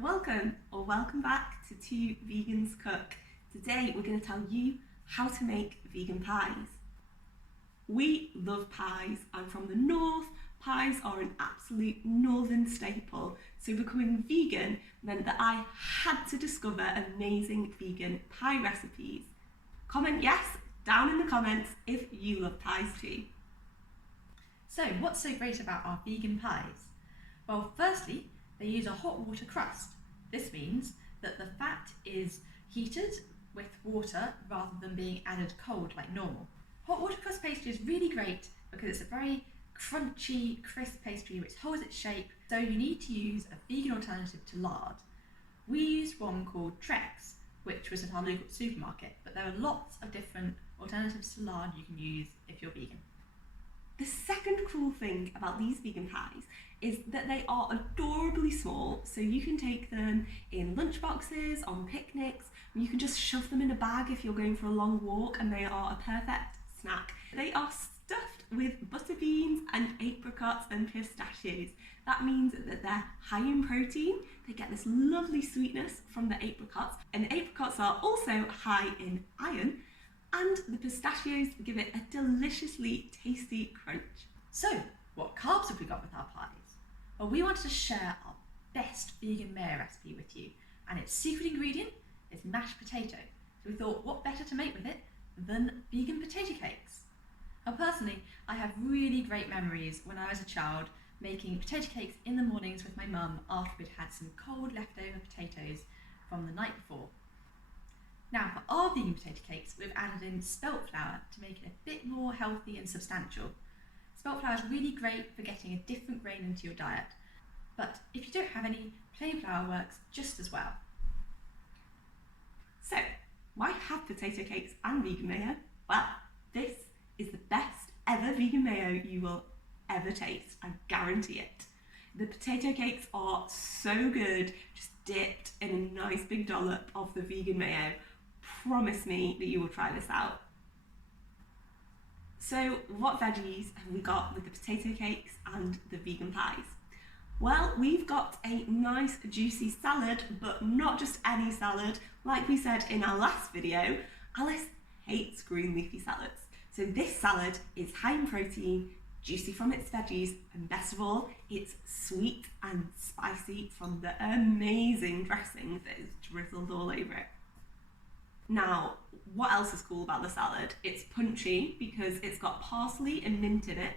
Welcome or welcome back to Two Vegans Cook. Today we're going to tell you how to make vegan pies. We love pies. I'm from the north. Pies are an absolute northern staple, so becoming vegan meant that I had to discover amazing vegan pie recipes. Comment yes down in the comments if you love pies too. So what's so great about our vegan pies? Well, firstly, they use a hot water crust. This means that the fat is heated with water rather than being added cold like normal. Hot water crust pastry is really great because it's a very crunchy, crisp pastry which holds its shape, so you need to use a vegan alternative to lard. We used one called Trex, which was at our local supermarket, but there are lots of different alternatives to lard you can use if you're vegan. The second cool thing about these vegan pies is that they are adorably small, so you can take them in lunchboxes, on picnics, you can just shove them in a bag if you're going for a long walk, and they are a perfect snack. They are stuffed with butter beans and apricots and pistachios. That means that they're high in protein, they get this lovely sweetness from the apricots, and the apricots are also high in iron, and the pistachios give it a deliciously tasty crunch. So, what carbs have we got with our pies? Well, we wanted to share our best vegan mayo recipe with you, and its secret ingredient is mashed potato. So we thought, what better to make with it than vegan potato cakes? Now, personally, I have really great memories when I was a child making potato cakes in the mornings with my mum after we'd had some cold leftover potatoes from the night before. Now, for our vegan potato cakes, we've added in spelt flour to make it a bit more healthy and substantial. Spelt flour is really great for getting a different grain into your diet, but if you don't have any, plain flour works just as well. So, why have potato cakes and vegan mayo? Well, this is the best ever vegan mayo you will ever taste, I guarantee it. The potato cakes are so good, just dipped in a nice big dollop of the vegan mayo. Promise me that you will try this out. So, what veggies have we got with the potato cakes and the vegan pies? Well, we've got a nice juicy salad, but not just any salad. Like we said in our last video, Alice hates green leafy salads. So this salad is high in protein, juicy from its veggies, and best of all, it's sweet and spicy from the amazing dressing that is drizzled all over it. Now, what else is cool about the salad? It's punchy because it's got parsley and mint in it.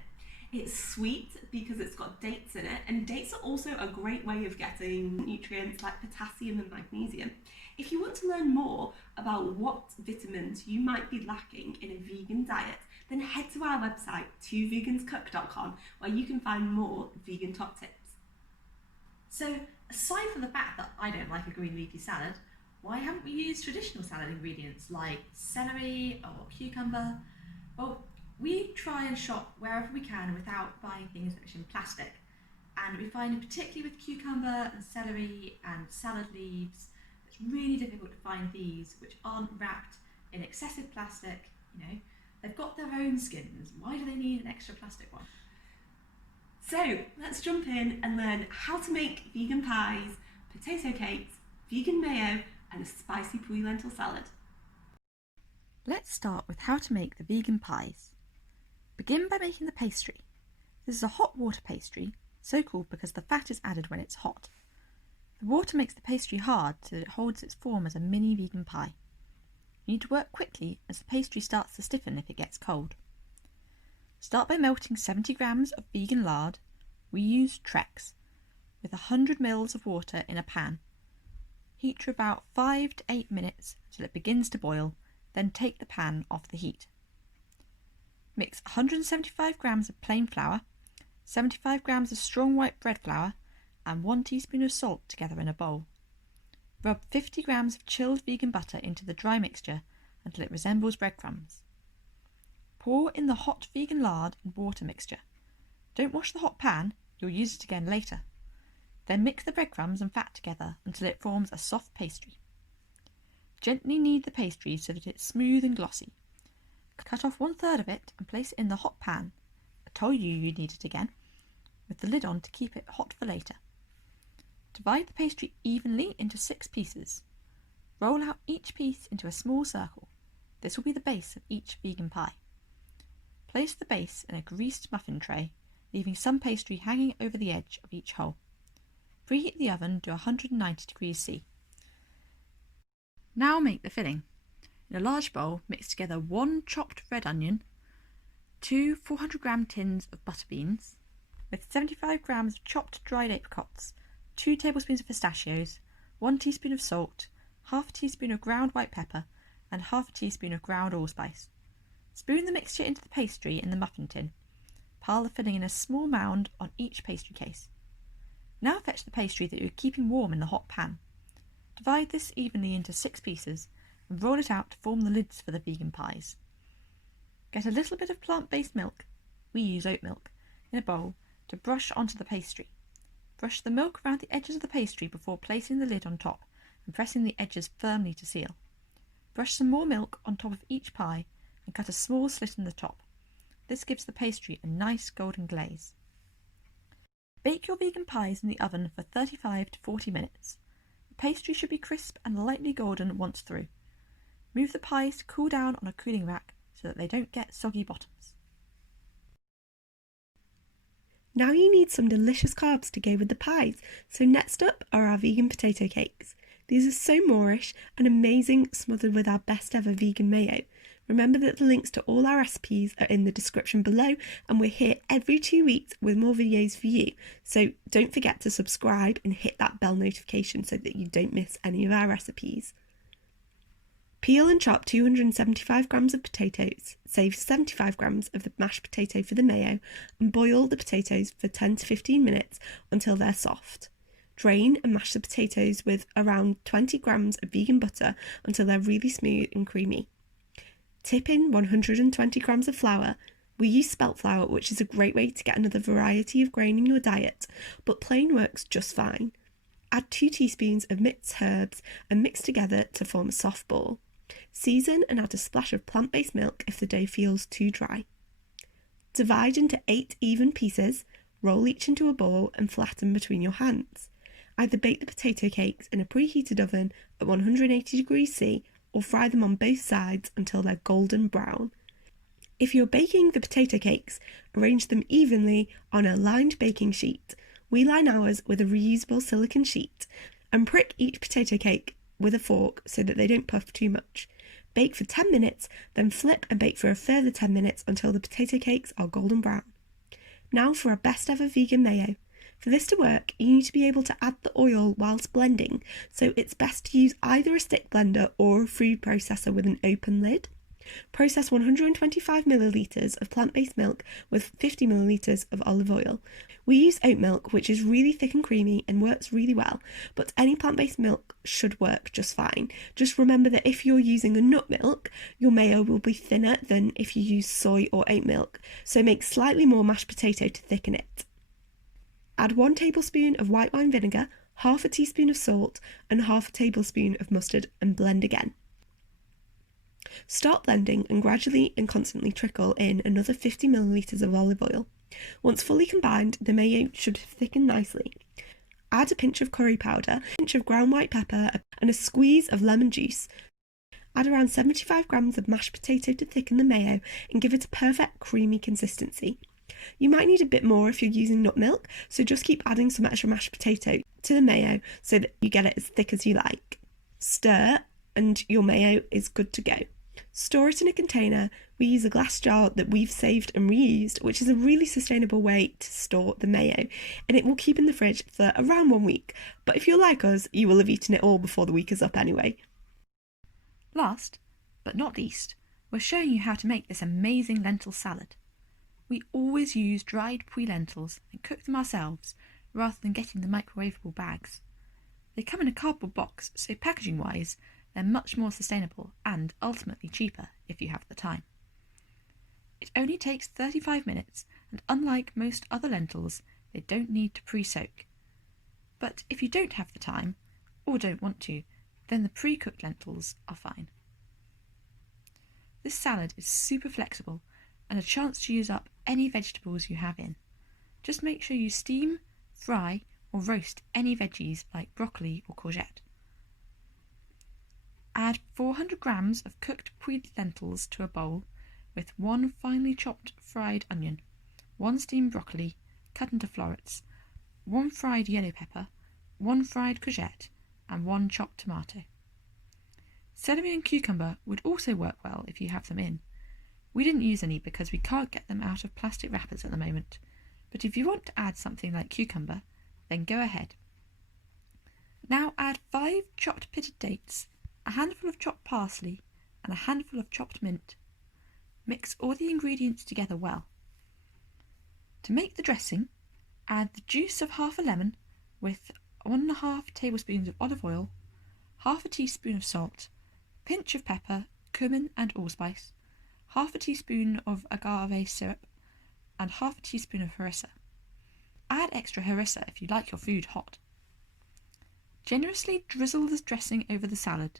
It's sweet because it's got dates in it, and dates are also a great way of getting nutrients like potassium and magnesium. If you want to learn more about what vitamins you might be lacking in a vegan diet, then head to our website, twoveganscook.com, where you can find more vegan top tips. So, aside from the fact that I don't like a green leafy salad, why haven't we used traditional salad ingredients like celery or cucumber? Well, we try and shop wherever we can without buying things which are in plastic. And we find, particularly with cucumber and celery and salad leaves, it's really difficult to find these which aren't wrapped in excessive plastic. They've got their own skins. Why do they need an extra plastic one? So let's jump in and learn how to make vegan pies, potato cakes, vegan mayo, and a spicy pui lentil salad. Let's start with how to make the vegan pies. Begin by making the pastry. This is a hot water pastry, so called because the fat is added when it's hot. The water makes the pastry hard so that it holds its form as a mini vegan pie. You need to work quickly as the pastry starts to stiffen if it gets cold. Start by melting 70 grams of vegan lard. We use Trex with 100 ml of water in a pan. Heat for about 5 to 8 minutes till it begins to boil, then take the pan off the heat. Mix 175 grams of plain flour, 75 grams of strong white bread flour, and 1 teaspoon of salt together in a bowl. Rub 50 grams of chilled vegan butter into the dry mixture until it resembles breadcrumbs. Pour in the hot vegan lard and water mixture. Don't wash the hot pan, you'll use it again later. Then mix the breadcrumbs and fat together until it forms a soft pastry. Gently knead the pastry so that it's smooth and glossy. Cut off 1/3 of it and place it in the hot pan. I told you you'd need it again, with the lid on to keep it hot for later. Divide the pastry evenly into 6 pieces. Roll out each piece into a small circle. This will be the base of each vegan pie. Place the base in a greased muffin tray, leaving some pastry hanging over the edge of each hole. Preheat the oven to 190 degrees C. Now make the filling. In a large bowl, mix together 1 chopped red onion, 2 400-gram tins of butter beans, with 75 grams of chopped dried apricots, 2 tablespoons of pistachios, 1 teaspoon of salt, half a teaspoon of ground white pepper, and half a teaspoon of ground allspice. Spoon the mixture into the pastry in the muffin tin. Pile the filling in a small mound on each pastry case. Now fetch the pastry that you are keeping warm in the hot pan. Divide this evenly into 6 pieces and roll it out to form the lids for the vegan pies. Get a little bit of plant-based milk, we use oat milk, in a bowl to brush onto the pastry. Brush the milk around the edges of the pastry before placing the lid on top and pressing the edges firmly to seal. Brush some more milk on top of each pie and cut a small slit in the top. This gives the pastry a nice golden glaze. Bake your vegan pies in the oven for 35 to 40 minutes. The pastry should be crisp and lightly golden once through. Move the pies to cool down on a cooling rack so that they don't get soggy bottoms. Now you need some delicious carbs to go with the pies, so next up are our vegan potato cakes. These are so Moorish and amazing, smothered with our best ever vegan mayo. Remember that the links to all our recipes are in the description below, and we're here every 2 weeks with more videos for you, so don't forget to subscribe and hit that bell notification so that you don't miss any of our recipes. Peel and chop 275 grams of potatoes, save 75 grams of the mashed potato for the mayo, and boil the potatoes for 10 to 15 minutes until they're soft. Drain and mash the potatoes with around 20 grams of vegan butter until they're really smooth and creamy. Tip in 120 grams of flour. We use spelt flour, which is a great way to get another variety of grain in your diet, but plain works just fine. Add 2 teaspoons of mixed herbs and mix together to form a soft ball. Season and add a splash of plant-based milk if the dough feels too dry. Divide into 8 even pieces, roll each into a ball and flatten between your hands. Either bake the potato cakes in a preheated oven at 180 degrees C or fry them on both sides until they're golden brown. If you're baking the potato cakes, arrange them evenly on a lined baking sheet. We line ours with a reusable silicone sheet and prick each potato cake with a fork so that they don't puff too much. Bake for 10 minutes, then flip and bake for a further 10 minutes until the potato cakes are golden brown. Now for our best ever vegan mayo. For this to work, you need to be able to add the oil whilst blending, so it's best to use either a stick blender or a food processor with an open lid. Process 125 millilitres of plant-based milk with 50 millilitres of olive oil. We use oat milk, which is really thick and creamy and works really well, but any plant-based milk should work just fine. Just remember that if you're using a nut milk, your mayo will be thinner than if you use soy or oat milk, so make slightly more mashed potato to thicken it. Add 1 tablespoon of white wine vinegar, half a teaspoon of salt, and half a tablespoon of mustard and blend again. Start blending and gradually and constantly trickle in another 50 millilitres of olive oil. Once fully combined, the mayo should thicken nicely. Add a pinch of curry powder, a pinch of ground white pepper, and a squeeze of lemon juice. Add around 75 grams of mashed potato to thicken the mayo and give it a perfect creamy consistency. You might need a bit more if you're using nut milk, so just keep adding some extra mashed potato to the mayo so that you get it as thick as you like. Stir and your mayo is good to go. Store it in a container. We use a glass jar that we've saved and reused, which is a really sustainable way to store the mayo, and it will keep in the fridge for around 1 week, but if you're like us, you will have eaten it all before the week is up anyway. Last, but not least, we're showing you how to make this amazing lentil salad. We always use dried pui lentils and cook them ourselves rather than getting the microwavable bags. They come in a cardboard box, so packaging-wise, they're much more sustainable and ultimately cheaper if you have the time. It only takes 35 minutes, and unlike most other lentils, they don't need to pre-soak. But if you don't have the time, or don't want to, then the pre-cooked lentils are fine. This salad is super flexible and a chance to use up any vegetables you have in. Just make sure you steam, fry, or roast any veggies like broccoli or courgette. Add 400 grams of cooked PIES lentils to a bowl with 1 finely chopped fried onion, 1 steamed broccoli cut into florets, 1 fried yellow pepper, 1 fried courgette, and 1 chopped tomato. Celery and cucumber would also work well if you have them in. We didn't use any because we can't get them out of plastic wrappers at the moment, but if you want to add something like cucumber, then go ahead. Now add 5 chopped pitted dates, a handful of chopped parsley, and a handful of chopped mint. Mix all the ingredients together well. To make the dressing, add the juice of half a lemon with 1½ tablespoons of olive oil, half a teaspoon of salt, pinch of pepper, cumin and allspice, half a teaspoon of agave syrup, and half a teaspoon of harissa. Add extra harissa if you like your food hot. Generously drizzle this dressing over the salad.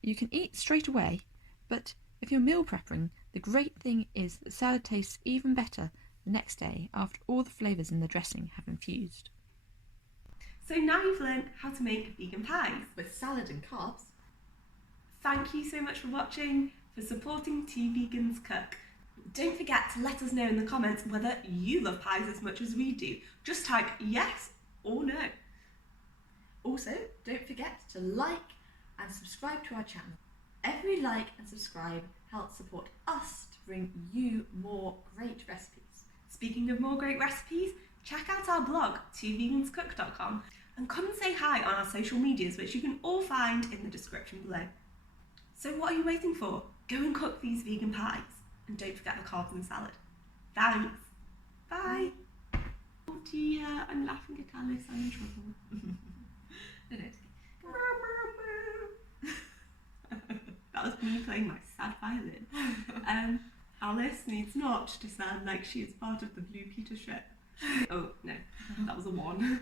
You can eat straight away, but if you're meal prepping, the great thing is that the salad tastes even better the next day after all the flavours in the dressing have infused. So now you've learned how to make vegan pies With salad and carbs. Thank you so much for watching, for supporting Two Vegans Cook. Don't forget to let us know in the comments whether you love pies as much as we do. Just type yes or no. Also, don't forget to like and subscribe to our channel. Every like and subscribe helps support us to bring you more great recipes. Speaking of more great recipes, check out our blog, twoveganscook.com, and come and say hi on our social medias, which you can all find in the description below. So what are you waiting for? Go and cook these vegan pies. And don't forget the carbs and salad. Thanks. Bye. Oh dear, I'm laughing at Alice. I'm in trouble. No, no. That was me playing my sad violin. Alice needs not to sound like she is part of the Blue Peter ship. Oh no, that was a 1.